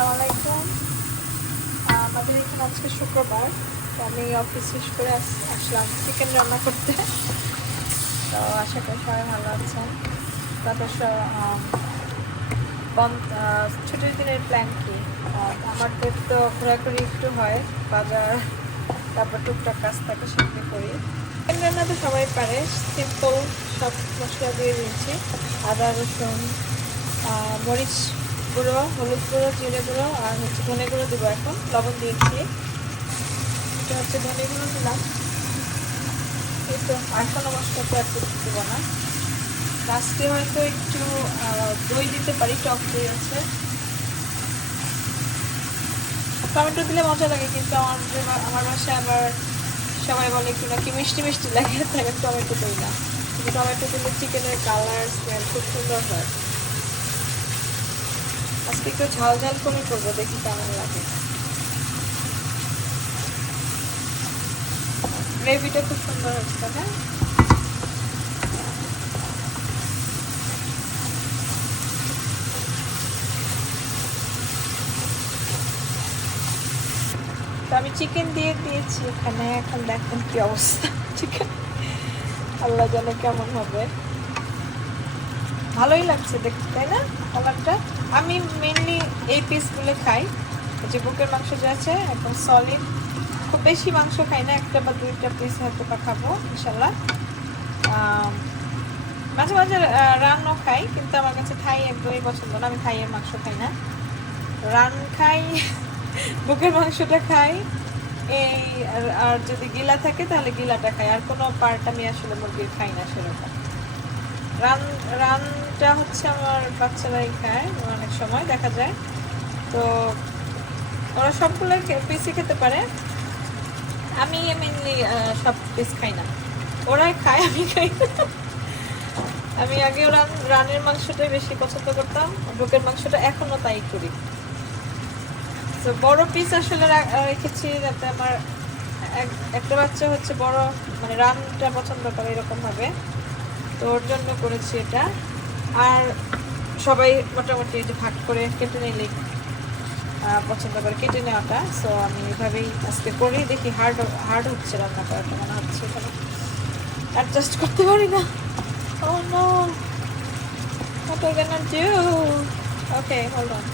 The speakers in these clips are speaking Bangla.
আসসালামু আলাইকুম। আমাদের এখানে আজকে শুক্রবার তো আমি অফিস শেষ করে আস- আসলাম চিকেন রান্না করতে। তো আশা করি সবাই ভালো আছেন। তারপর বন্ধ ছুটির দিনের প্ল্যান কি? আহ, আমাদের তো ঘোরাঘুরি একটু হয় বাজার তারপর টুকটাক কাজ থাকে সেগুলি করি। চিকেন রান্না তো সবাই পারে সিম্পল সব মশলা দিয়ে দিয়েছি। আদা রসুন মরিচ গুঁড়ো, হলুদ গুঁড়ো, জিরে গুঁড়ো আর হচ্ছে ধনে গুঁড়ো দেবো এখন। লবণ দিয়েছি এটা হচ্ছে ধনে গুঁড়ো দিলাম। এই তো, আর কিছু দেবো না। লাস্টে হয়তো একটু দই দিতে পারি, টক দই আছে। টমেটো দিলে মজা লাগে, কিন্তু আমার আমার বাসায় আবার সবাই বলে একটু নাকি মিষ্টি মিষ্টি লাগে, তাই টমেটো দিই না। কিন্তু টমেটো দিলে চিকেনের কালার স্মেল খুব সুন্দর হয়। আজকে একটু ঝাল ঝাল করে করব, দেখি কেমন লাগে। গ্রেভিটা খুব সুন্দর হচ্ছে হ্যাঁ আমি চিকেন দিয়ে দিয়েছি এখানে, এখন দেখুন কি অবস্থা। চিকেন আল্লাহ জানে কেমন হবে। ভালোই লাগছে দেখতে, তাই না? কালারটা আমি মেনলি এই পিসগুলো খাই। যে বুকের মাংস যে আছে, একদম সলিড খুব বেশি মাংস খাই না, একটা বা দুইটা পিস হয়তো বা খাব ইনশাল্লাহ মাঝে মাঝে রানও খাই, কিন্তু আমার কাছে থাই একদমই পছন্দ না, আমি থাইয়ের মাংস খাই না। রান খাই, বুকের মাংসটা খাই। এই, আর- যদি গিলা থাকে, তাহলে গিলাটা খাই। আর কোনো পার্ট আমি আসলে মুরগির খাই না সেরকম। রান, রানটা হচ্ছে আমার বাচ্চারাই খায়, অনেক সময় দেখা যায়। তো ওরা সবগুলো পিসই খেতে পারে। আমি মেনলি সব পিস খাই না। ওরাই খায়, আমি খাই। আমি আগেও রান রানের মাংসটাই বেশি পছন্দ করতাম বুকের মাংসটা এখনও তাই করি। তো বড় পিস আসলে রেখেছি যাতে আমার এক- একটা বাচ্চা হচ্ছে বড় মানে রানটা পছন্দ করে এরকম ভাবে। তো ওর জন্য করেছি এটা। আর সবাই মোটামুটি যে ভাগ করে কেটে নিলে পছন্দ করে কেটে নেওয়াটা। সো আমি এভাবেই আজকে করেই দেখি হার্ড হার্ড হচ্ছে রান্না করাটা মনে হচ্ছে অ্যাডজাস্ট করতে পারি না। ও no What are we gonna do? Okay, hold on.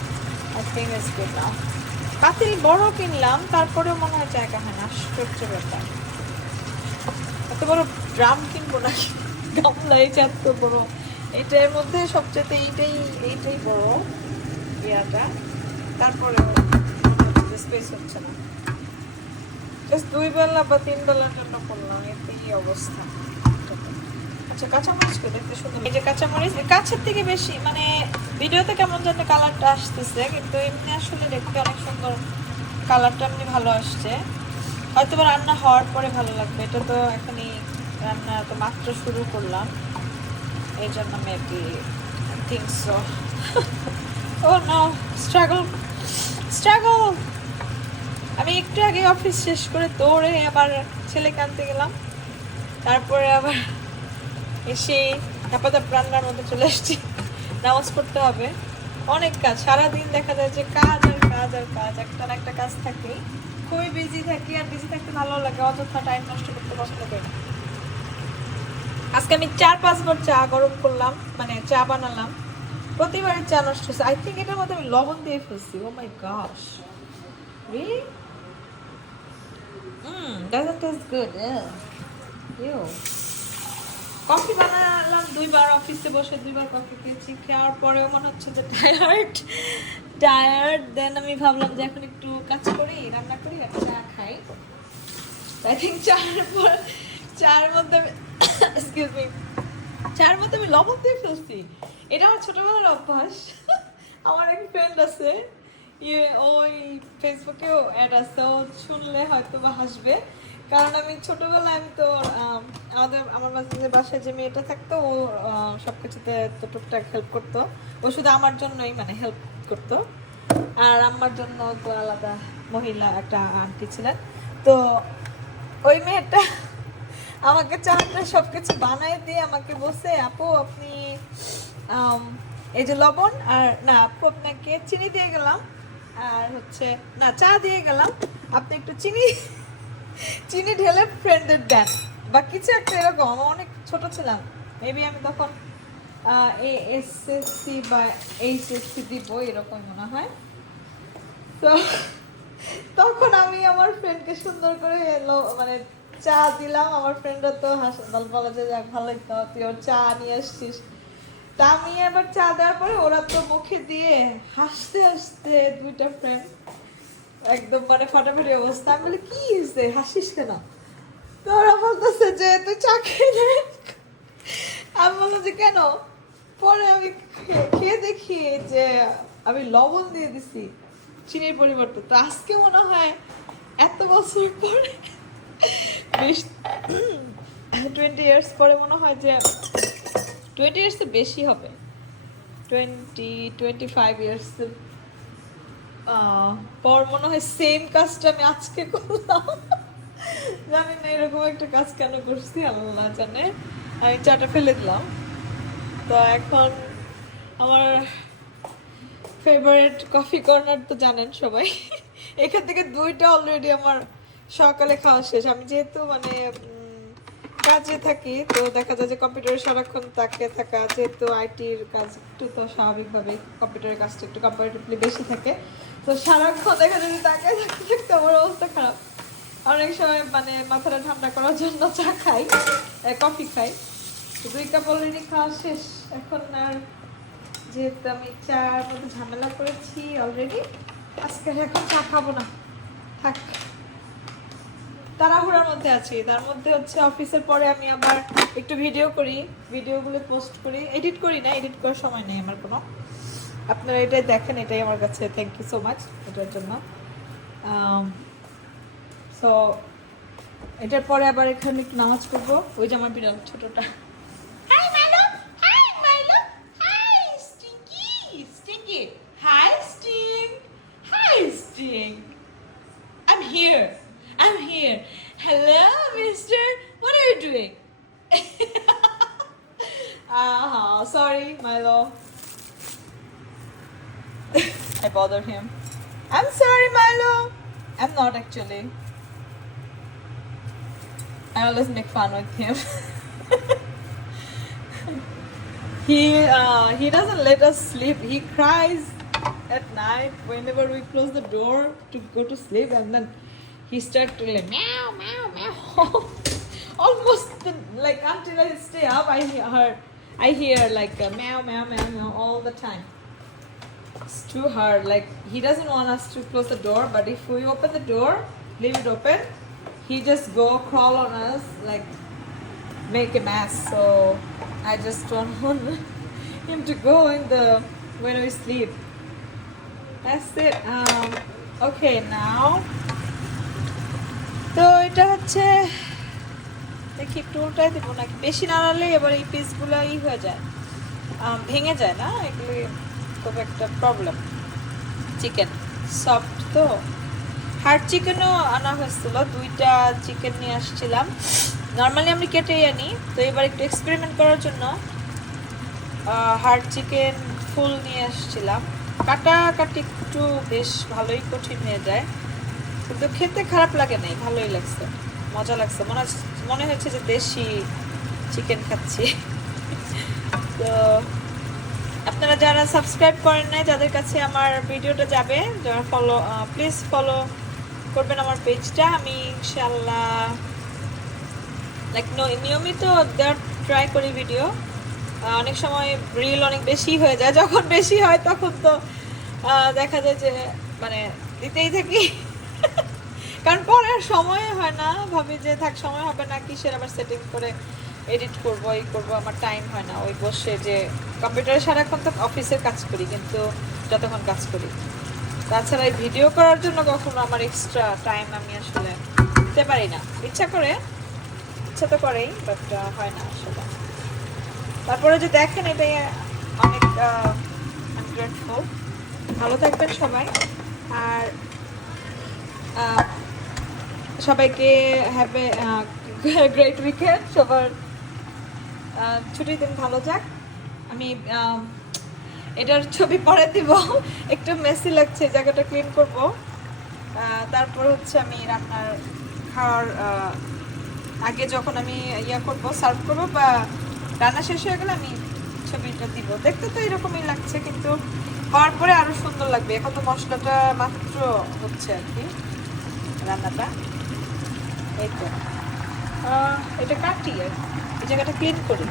পাতিল বড় কিনলাম তারপরেও মনে হয় জায়গা হয় না। আশ্চর্য ব্যাপার। এত বড় ড্রাম কিনবো না গামলা এই যে এত বড়। এটার মধ্যে সবচেয়ে এইটাই এইটাই বড় ইয়াটা। তারপরে স্পেস হচ্ছে না। জাস্ট দুই বেলা বা তিন বেলার জন্য করলাম এতে এই অবস্থা। আচ্ছা কাঁচামরিচ কে দেখতে সুন্দর। এই যে কাঁচামরিচ কাছের থেকে বেশি মানে ভিডিওতে কেমন যেন কালারটা আসতেছে, কিন্তু এমনি আসলে দেখতে অনেক সুন্দর। কালারটা এমনি ভালো আসছে। হয়তো রান্না হওয়ার পরে ভালো লাগবে, এটা তো এখনই রান্না তো মাত্র শুরু করলাম। এই জন্য আমি আর কি so oh no struggle struggle আমি একটু আগে অফিস শেষ করে দৌড়ে আবার ছেলেকে আনতে গেলাম। তারপরে আবার এসে হাপাতাপ রান্নার মধ্যে চলে এসেছি নামাজ পড়তে হবে। অনেক কাজ। সারাদিন দেখা যায় যে কাজ আর কাজ আর কাজ। একটা না একটা কাজ থাকেই। খুবই বিজি থাকি আর বিজি থাকতে ভালো লাগে। অযথা টাইম নষ্ট করতে পছন্দ করি। আজকে আমি চার পাঁচবার চা গরম করলাম মানে চা বানালাম। প্রতিবারই চা নষ্ট হচ্ছে আই থিঙ্ক এটার মধ্যে আমি লবণ দিয়ে ফেলছি। ও my gosh really hmm doesn't taste good you coffee বানালাম দুইবার, অফিসে বসে দুইবার কফি খেয়েছি। খাওয়ার পরেও মনে হচ্ছে যে টায়ার্ড টায়ার্ড দেন আমি ভাবলাম যে এখন একটু কাজ করি, রান্না করি আর চা খাই। আই থিঙ্ক চার পর চার মধ্যে এক্সকিউজ মি চার মধ্যে আমি লবণ দিয়ে ফেলছি। এটা আমার ছোটবেলার অভ্যাস। আমার এক ফ্রেন্ড আছে। ইয়ে ওই ফেসবুকেও অ্যাড আছে। ও শুনলে হয়তো বা হাসবে। কারণ আমি ছোটবেলায় আমি তো আমাদের, আমার বাচ্চাদের বাসায় যে মেয়েটা থাকতো, ও সব কিছুতে তো টুকটাক হেল্প করতো। ও শুধু আমার জন্যই মানে হেল্প করতো। আর আমার জন্য তো আলাদা মহিলা একটা আন্টি ছিলেন। তো ওই মেয়েটা আমাকে চাটা সব কিছু বানায় দিয়ে আমাকে বসে আপু, আপনি এই যে লবণ আর, না, আপু, আপনাকে চিনি দিয়ে গেলাম আর হচ্ছে, না, চা দিয়ে গেলাম। আপনি একটু চিনি চিনি ঢেলে ফ্রেন্ডদের দেন। বা কিছু একটা এরকম, আমি অনেক ছোট ছিলাম। মেবি আমি তখন এসএসসি বা এইচএসসি দিব, এরকম মনে হয়। তো, তখন আমি আমার ফ্রেন্ডকে সুন্দর করে মানে চা দিলাম, আমার ফ্রেন্ডরা তো হাসপাতাল বলে যে, যাক, ভালোই তো, তুই ওর চা নিয়ে আসছিস। তা আমি এবার চা দেওয়ার পরে ওরা তো মুখে দিয়ে হাসতে হাসতে দুইটা ফ্রেন্ড একদম মানে ফাটাফাটি অবস্থা। আমি বলি, কি হয়েছে হাসিস কেন? তো ওরা বলতেছে যে, তুই চা খেয়ে। আমি বললাম যে, কেন? পরে আমি খেয়ে দেখি যে, আমি লবণ দিয়ে দিছি, চিনির পরিবর্তে। তো আজকে মনে হয় এত বছর পরে বেশ টোয়েন্টি ইয়ার্স পরে মনে হয় যে টোয়েন্টি ইয়ার্স বেশি হবে। টোয়েন্টি টোয়েন্টি ফাইভ ইয়ার্স পর মনে হয় সেম কাজটা আমি আজকে করলাম। জানি না এরকম একটা কাজ কেন করছি, আল্লাহ জানে। আমি চাটা ফেলে দিলাম। তো এখন আমার ফেভারিট কফি কর্নার তো জানেন সবাই। এখান থেকে দুইটা অলরেডি আমার সকালে খাওয়া শেষ। আমি যেহেতু মানে কাজে থাকি, তো দেখা যায় যে কম্পিউটারে সারাক্ষণ তাকে থাকা, যেহেতু আইটির কাজ একটু তো স্বাভাবিকভাবে কম্পিউটারের কাজটা একটু কম্পারেটিভলি বেশি থাকে, তো সারাক্ষণ দেখা যায় যে তাকে থাকতে থাকতে আমার অবস্থা খারাপ। অনেক সময় মানে মাথাটা ঠান্ডা করার জন্য চা খাই কফি খাই। দুই কাপ অলরেডি খাওয়া শেষ। এখন আর যেহেতু আমি চার মধ্যে ঝামেলা করেছি অলরেডি আজকে এখন চা খাব না। থাক। তাড়াহুড়ার মধ্যে আছি। তার মধ্যে হচ্ছে অফিসের পরে আমি আবার একটু ভিডিও করি। ভিডিওগুলো পোস্ট করি। এডিট করি না এডিট করার সময় নেই আমার কোনো। আপনারা এটাই দেখেন, এটাই আমার কাছে থ্যাংক ইউ সো মাচ এটার জন্য। সো এটার পরে আবার এখানে একটু নামাজ করব ওই যে আমার বিড়াল ছোটটা। Here. I'm here. Hello, mister. What are you doing? uh-huh. Sorry, Milo. I bothered him. I'm sorry, Milo. I'm not actually. I always make fun with him. he uh, he doesn't let us sleep. He cries at night whenever we close the door to go to sleep, and then he starts to like meow meow meow. Almost the, like until I stay up, I hear I hear like a meow meow meow meow all the time. It's too hard. Like he doesn't want us to close the door, but if we open the door, leave it open, he just go crawl on us like make a mess. So I just don't want him to go in the when we sleep. That's it. Um, okay, now. এটা হচ্ছে, দেখি একটু দিব নাকি? বেশি নাড়ালে এবার এই পিসগুলো ই হয়ে যায়। ভেঙে যায় না? এগুলি খুব একটা প্রবলেম চিকেন সফট তো। হার্ড চিকেনও আনা হয়েছিল। দুইটা চিকেন নিয়ে আসছিলাম। নর্মালি আমি কেটেই আনি, তো এবার একটু এক্সপেরিমেন্ট করার জন্য হার্ড চিকেন ফুল নিয়ে আসছিলাম। কাটাকাটি একটু বেশ ভালোই কঠিন হয়ে যায়। কিন্তু খেতে খারাপ লাগে নাই, ভালোই লাগছে, মজা লাগছে। মনে মনে হচ্ছে যে দেশি চিকেন খাচ্ছি। তো আপনারা যারা সাবস্ক্রাইব করেন নাই, যাদের কাছে আমার ভিডিওটা যাবে, যারা ফলো প্লিজ ফলো করবেন আমার পেজটা আমি ইনশাল্লাহ লাইক নিয়মিত দেওয়ার ট্রাই করি ভিডিও অনেক সময় রিল অনেক বেশি হয়ে যায়। যখন বেশি হয়, তখন তো দেখা যায় যে মানে দিতেই থাকি। কারণ পরে আর সময় হয় না, ভাবি যে থাক, সময় হবে না, কিসের আবার সেটিং করে এডিট করব এই করব, আমার টাইম হয় না। ওই বসে যে কম্পিউটারে সারাক্ষণ তো অফিসের কাজ করি, কিন্তু যতক্ষণ কাজ করি। তাছাড়া এই ভিডিও করার জন্য কখনো আমার এক্সট্রা টাইম আমি আসলে দিতে পারি না। ইচ্ছা করে, ইচ্ছা তো করেই বাট হয় না আসলে। তারপরে যে দেখেন, এটাই অনেক গ্রেটফুল ভালো থাকবেন সবাই। আর সবাইকে হ্যাভ এ গ্রেট উইকেন্ড সবার ছুটির দিন ভালো যাক। আমি এটার ছবি পরে দিব। একটু মেসি লাগছে, জায়গাটা ক্লিন করব। তারপর হচ্ছে আমি রান্নার খাওয়ার আগে যখন আমি ইয়া করব সার্ভ করব বা রান্না শেষ হয়ে গেলে আমি ছবিটা দিব। দেখতে তো এরকমই লাগছে, কিন্তু হওয়ার পরে আরও সুন্দর লাগবে। এখন তো মশলাটা মাত্র হচ্ছে আর কি। রান্নাটা। এই তো। এটা কাটি এই জায়গাটা ক্লিন করি।